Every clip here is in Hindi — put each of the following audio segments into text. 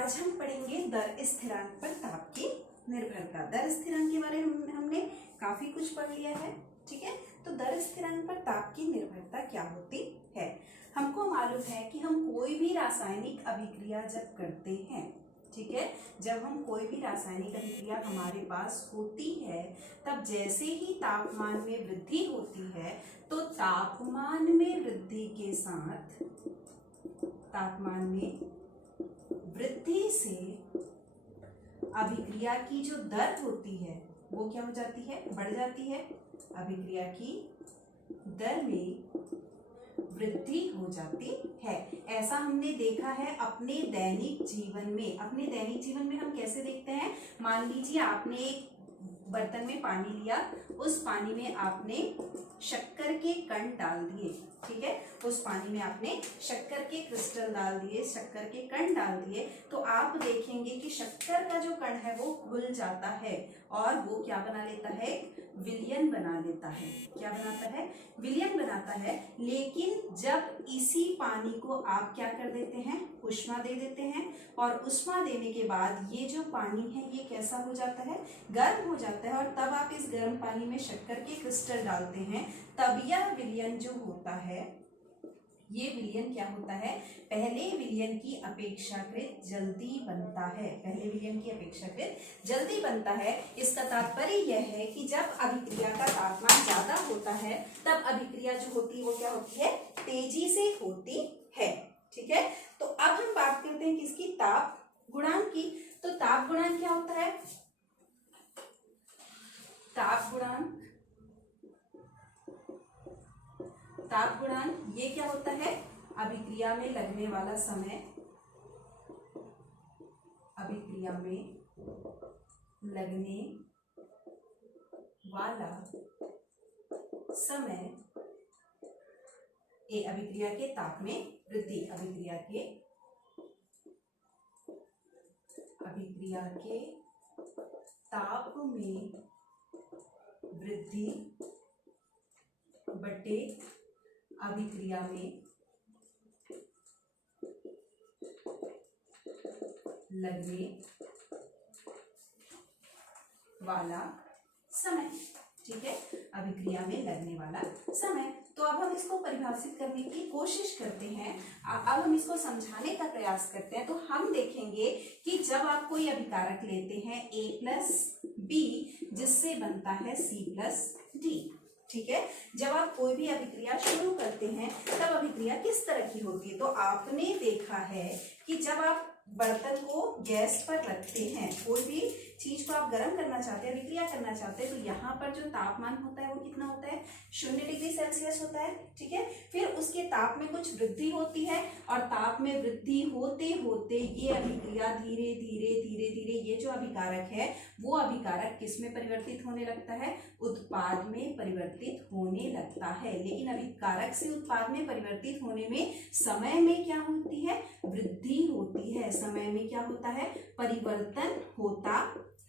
आज हम पढ़ेंगे दर स्थिरांक पर ताप की निर्भरता। दर स्थिरांक के बारे में हमने काफी कुछ पढ़ लिया है, ठीक है। तो दर स्थिरांक पर ताप की निर्भरता क्या होती है। हमको मालूम है कि हम कोई भी रासायनिक अभिक्रिया जब करते हैं, ठीक है, जब हम कोई भी रासायनिक अभिक्रिया हमारे पास होती है, तब जैसे ही तापमान में वृद्धि होती है, तो तापमान में वृद्धि के साथ तापमान में वृद्धि से अभिक्रिया की जो दर होती है वो क्या हो जाती है, बढ़ जाती है। अभिक्रिया की दर में वृद्धि हो जाती है। ऐसा हमने देखा है अपने दैनिक जीवन में। अपने दैनिक जीवन में हम कैसे देखते हैं, मान लीजिए आपने एक बर्तन में पानी लिया, उस पानी में आपने शक्कर के कण डाल दिए, ठीक है, उस पानी में आपने शक्कर के क्रिस्टल डाल दिए, शक्कर के कण डाल दिए, तो आप देखेंगे कि शक्कर का जो कण है वो घुल जाता है और वो क्या बना लेता है, विलयन बना लेता है। क्या बनाता है, विलयन बनाता है। लेकिन जब इसी पानी को आप क्या कर देते हैं, उष्मा दे देते हैं, और उष्मा देने के बाद ये जो पानी है ये कैसा हो जाता है, गर्म हो जाता है, और तब आप इस गर्म पानी में शक्कर के क्रिस्टल डालते हैं, तब यह विलयन जो होता है, ये विलयन क्या होता है, पहले विलयन की अपेक्षाकृत जल्दी बनता है। पहले विलयन की अपेक्षाकृत जल्दी बनता है। इसका तात्पर्य यह है कि जब अभिक्रिया का तापमान ज्यादा होता है, तब अभिक्रिया जो होती है वो क्या होती है, तेजी से होती है, ठीक है। तो अब हम बात करते हैं किसकी, ताप गुणांक की। तो ताप गुणांक क्या होता है, ताप गुणांक, ताप गुणांक ये क्या होता है, अभिक्रिया में लगने वाला समय, अभिक्रिया में लगने वाला समय, ये अभिक्रिया के ताप में वृद्धि, अभिक्रिया के ताप में वृद्धि बटे अभिक्रिया में लगने वाला समय, ठीक है, अभिक्रिया में लगने वाला समय। तो अब हम इसको परिभाषित करने की कोशिश करते हैं, अब हम इसको समझाने का प्रयास करते हैं। तो हम देखेंगे कि जब आप कोई अभिकारक लेते हैं A+B, जिससे बनता है C+D, ठीक है, जब आप कोई भी अभिक्रिया शुरू करते हैं तब अभिक्रिया किस तरह की होती है। तो आपने देखा है कि जब आप बर्तन को गैस पर रखते हैं, कोई भी चीज को आप गर्म करना चाहते हैं, अभिक्रिया करना चाहते हैं, तो यहाँ पर जो तापमान होता है वो कितना होता है, 0 डिग्री सेल्सियस होता है, ठीक है। फिर उसके ताप में कुछ वृद्धि होती है, और ताप में वृद्धि होते होते ये अभिक्रिया धीरे धीरे धीरे धीरे ये जो अभिकारक है वो अभिकारक किस में परिवर्तित होने लगता है, उत्पाद में परिवर्तित होने लगता है। लेकिन अभिकारक से उत्पाद में परिवर्तित होने में समय में क्या होती है, वृद्धि होती है। समय में क्या होता है, परिवर्तन होता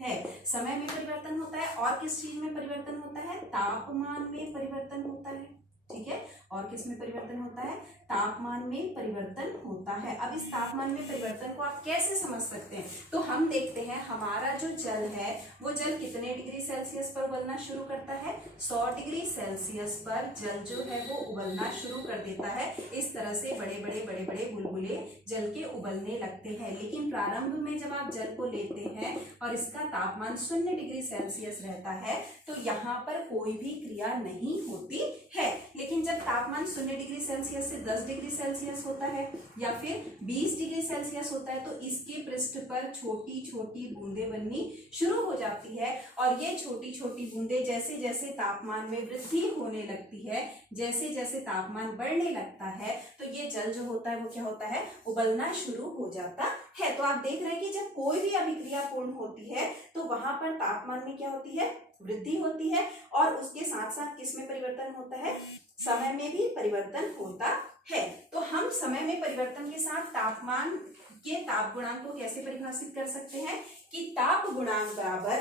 है। समय में परिवर्तन होता है, और किस चीज में परिवर्तन होता है, तापमान में परिवर्तन होता है, ठीक है। और किस में परिवर्तन होता है, तापमान में परिवर्तन होता है। अब इस तापमान में परिवर्तन को आप कैसे समझ सकते हैं, तो हम देखते हैं हमारा जो जल है वो जल कितने डिग्री सेल्सियस पर उबलना शुरू करता है, 100 डिग्री सेल्सियस पर जल जो है वो उबलना शुरू कर देता है। इस तरह से बड़े बड़े बुलबुले जल के उबलने लगते हैं। लेकिन प्रारंभ में जब आप जल को लेते हैं और इसका तापमान 0 डिग्री सेल्सियस रहता है, तो यहाँ पर कोई भी क्रिया नहीं होती है। लेकिन जब तापमान 0 डिग्री सेल्सियस से 10 डिग्री सेल्सियस होता है या फिर 20 डिग्री सेल्सियस होता है, तो इसके पृष्ठ पर छोटी छोटी बूंदें बननी शुरू हो जाती है, और ये छोटी छोटी बूंदें जैसे जैसे तापमान में वृद्धि होने लगती है, जैसे जैसे तापमान बढ़ने लगता है, तो ये जल जो होता है वो क्या होता है, उबलना शुरू हो जाता है। तो आप देख रहे हैं कि जब कोई भी अभिक्रिया पूर्ण होती है तो वहां पर तापमान में क्या होती है, वृद्धि होती है, और उसके साथ साथ किस में परिवर्तन होता है, समय में भी परिवर्तन होता है। तो हम समय में परिवर्तन के साथ तापमान के ताप गुणांक को कैसे परिभाषित कर सकते हैं कि ताप गुणांक बराबर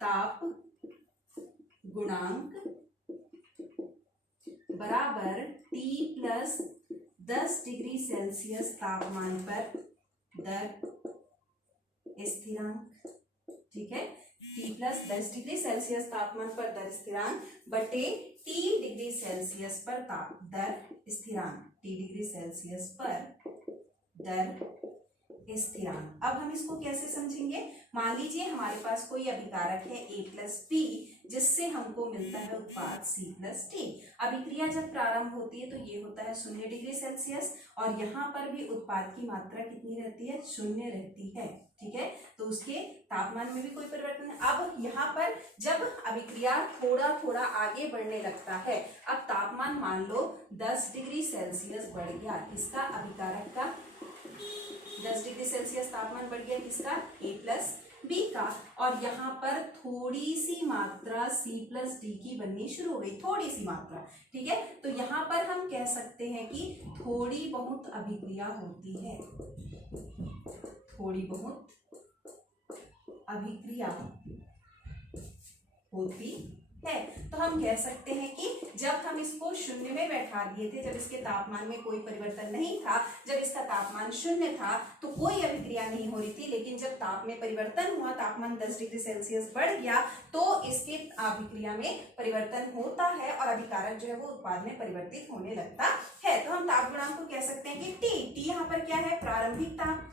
ताप गुणांक बराबर T+ 10 डिग्री सेल्सियस तापमान पर दर स्थिरांक, ठीक है, T प्लस 10 डिग्री सेल्सियस तापमान पर दर स्थिरांक बटे T डिग्री सेल्सियस पर दर स्थिरांक, T डिग्री सेल्सियस पर दर स्थिरांक। अब हम इसको कैसे समझेंगे? मान लीजिए हमारे पास कोई अभिकारक है A प्लस बी, जिससे हमको मिलता है उत्पाद C प्लस टी। अभिक्रिया जब प्रारंभ होती है तो ये होता है 0 डिग्री सेल्सियस, और यहाँ पर भी उत्पाद की मात्रा कितनी रहती है? 0 रहती है, ठीक है। तो उसके तापमान में भी कोई परिवर्तन नहीं। अब यहाँ पर जब अभिक्रिया थोड़ा थोड़ा आगे बढ़ने लगता है, अब तापमान मान लो 10 डिग्री सेल्सियस बढ़ गया, किसका? अभिकारक का। 10 डिग्री सेल्सियस तापमान बढ़ गया किसका? A प्लस बी का, और यहाँ पर थोड़ी सी मात्रा C प्लस डी की बननी शुरू हो गई, थोड़ी सी मात्रा, ठीक है। तो यहाँ पर हम कह सकते हैं कि थोड़ी बहुत अभिक्रिया होती है, थोड़ी बहुत अभिक्रिया होती है। तो हम कह सकते हैं कि जब हम इसको 0 में बैठा दिए थे, जब इसके तापमान में कोई परिवर्तन नहीं था, जब इसका तापमान 0 था तो कोई अभिक्रिया नहीं हो रही थी, लेकिन जब ताप में परिवर्तन हुआ, तापमान 10 डिग्री सेल्सियस बढ़ गया, तो इसके अभिक्रिया में परिवर्तन होता है और अभिकारक जो है वो उत्पाद में परिवर्तित होने लगता है। तो हम ताप गुणांक को कह सकते हैं कि टी यहाँ पर क्या है? प्रारंभिक ताप।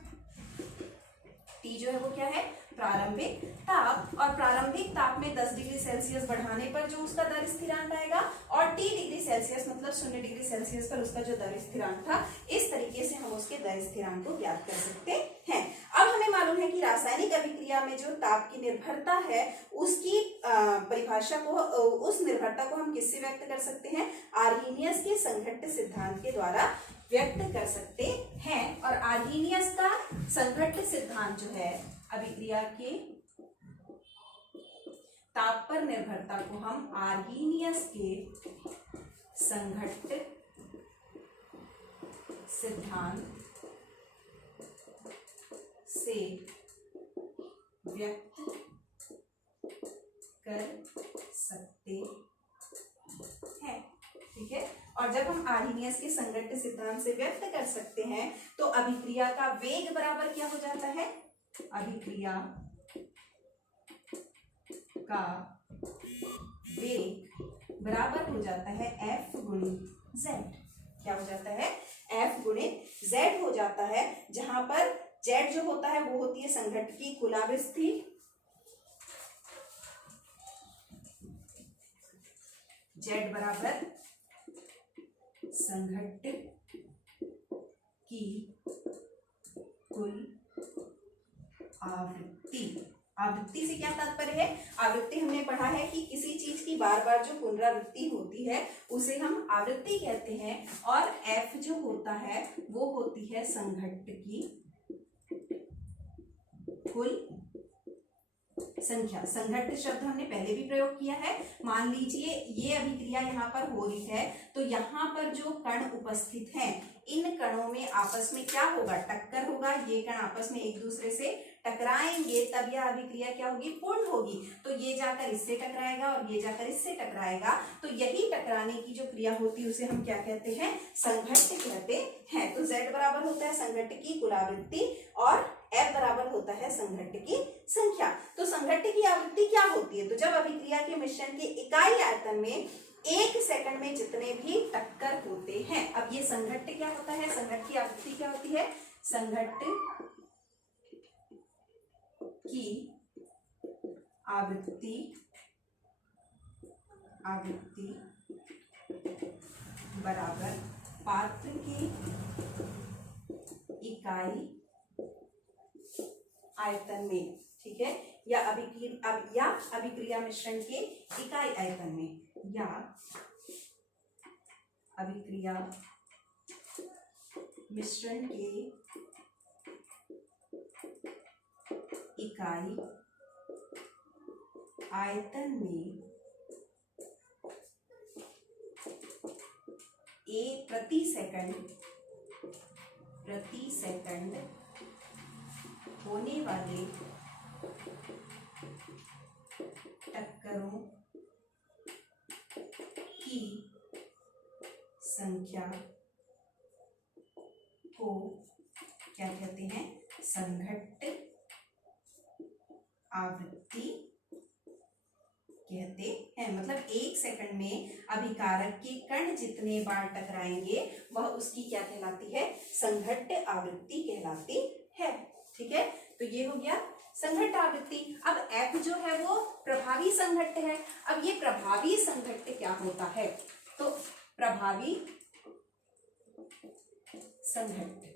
टी जो है वो क्या है? प्रारंभिक ताप। और प्रारंभिक ताप में 10 डिग्री सेल्सियस बढ़ाने पर जो उसका दर स्थिरांक आएगा, और T डिग्री सेल्सियस मतलब 0 डिग्री सेल्सियस पर उसका जो दर स्थिरांक था, इस तरीके से हम उसके दर स्थिरांक को ज्ञात कर सकते हैं। अब हमें मालूम है कि रासायनिक अभिक्रिया में जो ताप की निर्भरता है, उसकी परिभाषा को, उस निर्भरता को हम किससे व्यक्त कर सकते हैं? आर्हीनियस के संघट्ट सिद्धांत के द्वारा व्यक्त कर सकते हैं। और आर्हीनियस का संघट्ट सिद्धांत जो है, अभिक्रिया के ताप पर निर्भरता को हम आर्हीनियस के संघट्ट सिद्धांत से व्यक्त कर सकते हैं, ठीक है। और जब हम आर्हीनियस के संघट्ट सिद्धांत से व्यक्त कर सकते हैं, तो अभिक्रिया का वेग बराबर क्या हो जाता है? अभिक्रिया का वेग बराबर हो जाता है F गुणित Z। क्या हो जाता है? F गुणित Z हो जाता है, जहां पर Z जो होता है वो होती है संघट्ट की कुल आवृत्ति, Z बराबर संघट्ट की कुल आवृत्ति। आवृत्ति से क्या तात्पर्य है? आवृत्ति हमने पढ़ा है कि किसी चीज की बार बार जो पुनरावृत्ति होती है उसे हम आवृत्ति कहते हैं, और F जो होता है वो होती है संघट्ट की कुल संख्या। संघट्ट शब्द हमने पहले भी प्रयोग किया है। मान लीजिए ये अभिक्रिया यहाँ पर हो रही है, तो यहाँ पर जो कण उपस्थित हैं, इन कणों में आपस में क्या होगा? टक्कर होगा। ये कण आपस में एक दूसरे से टकराएंगे, तब यह अभिक्रिया क्या होगी? पूर्ण होगी। तो ये जाकर इससे टकराएगा और ये जाकर इससे टकराएगा, तो यही टकराने की जो क्रिया होती है उसे हम क्या कहते हैं? संघट्ट कहते हैं। तो Z बराबर होता है संघट्ट की कुल आवृत्ति, और F बराबर होता है संघट्ट की संख्या। तो संघट्ट की आवृत्ति क्या होती है? तो जब अभिक्रिया के मिश्रण के इकाई आयतन में 1 सेकंड में जितने भी टक्कर होते हैं, अब ये संघट्ट क्या होता है? संघट्ट की आवृत्ति क्या होती है? संघट्ट की आवृत्ति बराबर पात्र की इकाई आयतन में, ठीक है, या अभिक्रिया मिश्रण के इकाई आयतन में, या अभिक्रिया मिश्रण के इकाई आयतन में प्रति सेकंड होने वाले टक्करों की संख्या को क्या कहते हैं? संघट्ट आवृत्ति कहते हैं। मतलब 1 सेकंड में अभिकारक के कण जितने बार टकराएंगे वह उसकी क्या कहलाती है? संघट्ट आवृत्ति कहलाती है। ठीक है, तो ये हो गया संघट्ट आवृत्ति। अब F जो है वो प्रभावी संघट्ट है। अब ये प्रभावी संघट्ट क्या होता है? तो प्रभावी संघट्ट,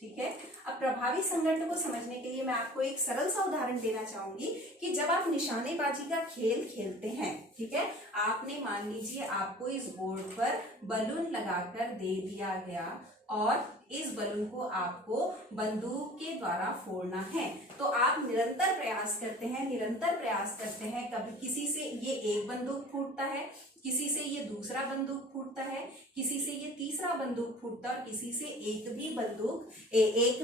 ठीक है। अब प्रभावी संघट्ट को समझने के लिए मैं आपको एक सरल सा उदाहरण देना चाहूंगी कि जब आप निशानेबाजी का खेल खेलते हैं, ठीक है, आपने मान लीजिए आपको इस बोर्ड पर बलून लगाकर दे दिया गया और इस बलून को आपको बंदूक के द्वारा फोड़ना है। तो आप निरंतर प्रयास करते हैं, कभी किसी से ये एक बंदूक फूटता है, किसी से ये दूसरा बंदूक फूटता है, किसी से ये तीसरा बंदूक फूटता है और किसी से एक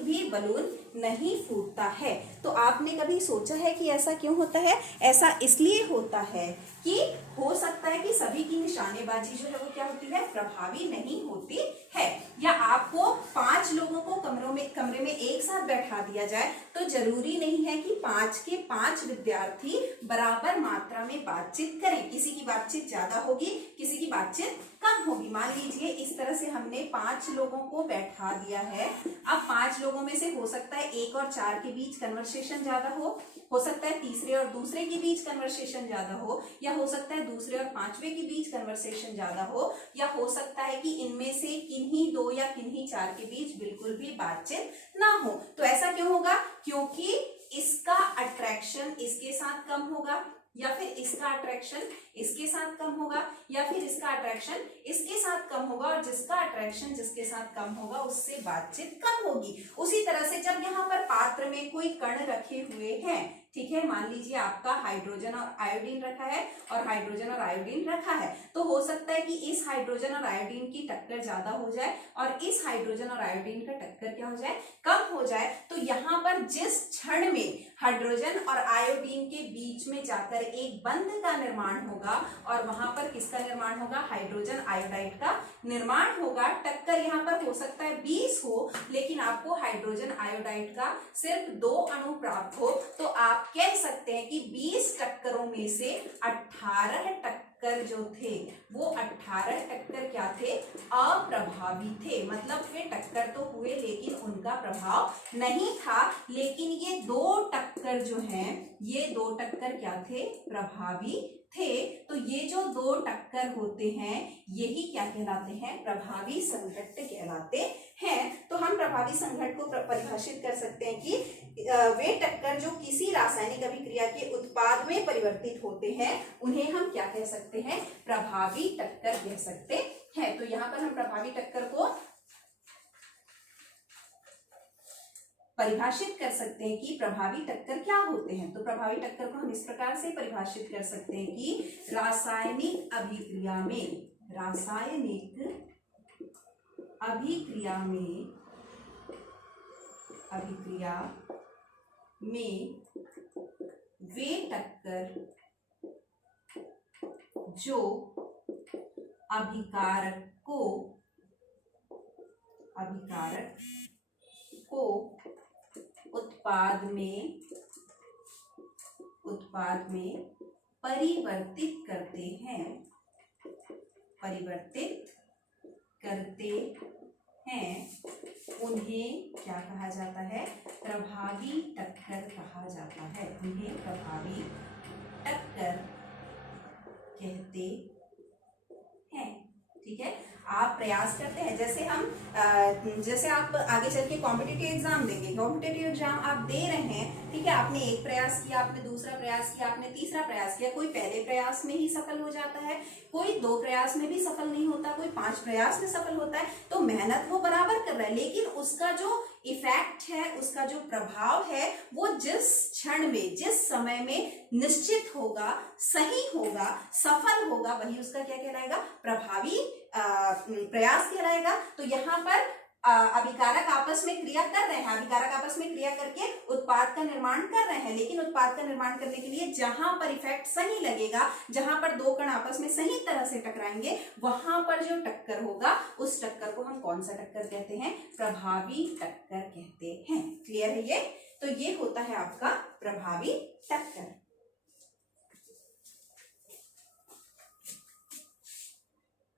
भी बलून नहीं फूटता है। तो आपने कभी सोचा है कि ऐसा क्यों होता है? ऐसा इसलिए होता है कि हो सकता है कि सभी की निशानेबाजी जो है वो क्या होती है? प्रभावी नहीं होती है। या आपको 5 लोगों को कमरे में एक साथ बैठा दिया जाए तो जरूरी नहीं है कि 5 के 5 विद्यार्थी बराबर मात्रा में बातचीत करें। किसी की बातचीत ज्यादा होगी, किसी की बातचीत कम होगी। मान लीजिए इस तरह से हमने 5 लोगों को बैठा दिया है। अब 5 लोगों में से हो सकता है 1 और 4 के बीच कन्वर्सेशन ज्यादा हो सकता है तीसरे और दूसरे के बीच कन्वर्सेशन ज्यादा हो, या हो सकता है दूसरे और 5वें के बीच कन्वर्सेशन ज्यादा हो, या हो सकता है कि इनमें से किन्हीं 2 या किन्हीं 4 के बीच बिल्कुल भी बातचीत ना हो। तो ऐसा क्यों होगा? क्योंकि इसका अट्रैक्शन इसके साथ कम होगा, या फिर इसका अट्रैक्शन इसके साथ कम होगा, या फिर इसका अट्रैक्शन इसके साथ कम होगा, और जिसका अट्रैक्शन जिसके साथ कम होगा उससे बातचीत कम होगी। उसी तरह से जब यहाँ पर पात्र में कोई कण रखे हुए हैं, ठीक है, मान लीजिए आपका हाइड्रोजन और आयोडीन रखा है और हाइड्रोजन और आयोडीन रखा है, तो हो सकता है कि इस हाइड्रोजन और आयोडीन की टक्कर ज्यादा हो जाए और इस हाइड्रोजन और आयोडीन का टक्कर क्या हो जाए? कम हो जाए। तो यहाँ पर जिस क्षण में हाइड्रोजन और आयोडीन के बीच में जाकर एक बंध का निर्माण होगा और वहां पर किसका निर्माण होगा? हाइड्रोजन आयोडाइड का निर्माण होगा। टक्कर यहाँ पर हो सकता है 20 हो, लेकिन आपको हाइड्रोजन आयोडाइड का सिर्फ 2 अणु प्राप्त हो, तो आप कह सकते हैं कि 20 टक्करों में से 18 टक्कर जो थे वो 18 टक्कर क्या थे? अप्रभावी थे। मतलब वे टक्कर तो हुए लेकिन उनका प्रभाव नहीं था। लेकिन ये 2 टक्कर जो हैं, ये 2 टक्कर क्या थे? प्रभावी थे। तो ये जो 2 टक्कर होते हैं यही क्या कहलाते हैं? प्रभावी संघट्ट कहलाते हैं। तो हम प्रभावी संघट्ट को परिभाषित कर सकते हैं कि वे टक्कर जो किसी रासायनिक अभिक्रिया के उत्पाद में परिवर्तित होते हैं उन्हें हम क्या कह सकते हैं? प्रभावी टक्कर कह सकते हैं। तो यहाँ पर हम प्रभावी टक्कर को परिभाषित कर सकते हैं कि प्रभावी टक्कर क्या होते हैं। तो प्रभावी टक्कर को हम इस प्रकार से परिभाषित कर सकते हैं कि रासायनिक अभिक्रिया में वे टक्कर जो अभिकारक को उत्पाद में परिवर्तित करते हैं उन्हें क्या कहा जाता है? प्रभावी टक्कर कहा जाता है। उन्हें प्रभावी टक्कर कहते हैं। ठीक है, आप प्रयास करते हैं, जैसे आप आगे चल के कॉम्पिटिटिव एग्जाम देंगे, कॉम्पिटिटिव एग्जाम आप दे रहे हैं, ठीक है, आपने एक प्रयास किया, आपने दूसरा प्रयास किया, आपने तीसरा प्रयास किया, कोई पहले प्रयास में ही सफल हो जाता है, कोई 2 प्रयास में भी सफल नहीं होता, कोई 5 प्रयास में सफल होता है। तो मेहनत वो बराबर कर रहा है, लेकिन उसका जो इफेक्ट है, उसका जो प्रभाव है, वो जिस क्षण में, जिस समय में निश्चित होगा, सही होगा, सफल होगा, वही उसका क्या कहलाएगा? प्रभावी प्रयास कहलाएगा। तो यहाँ पर अभिकारक आपस में क्रिया कर रहे हैं, अभिकारक आपस में क्रिया करके उत्पाद का निर्माण कर रहे हैं, लेकिन उत्पाद का निर्माण करने के लिए जहां पर इफेक्ट सही लगेगा, जहां पर दो कण आपस में सही तरह से टकराएंगे, वहां पर जो टक्कर होगा उस टक्कर को हम कौन सा टक्कर कहते हैं? प्रभावी टक्कर कहते हैं। क्लियर है ये? तो ये होता है आपका प्रभावी टक्कर।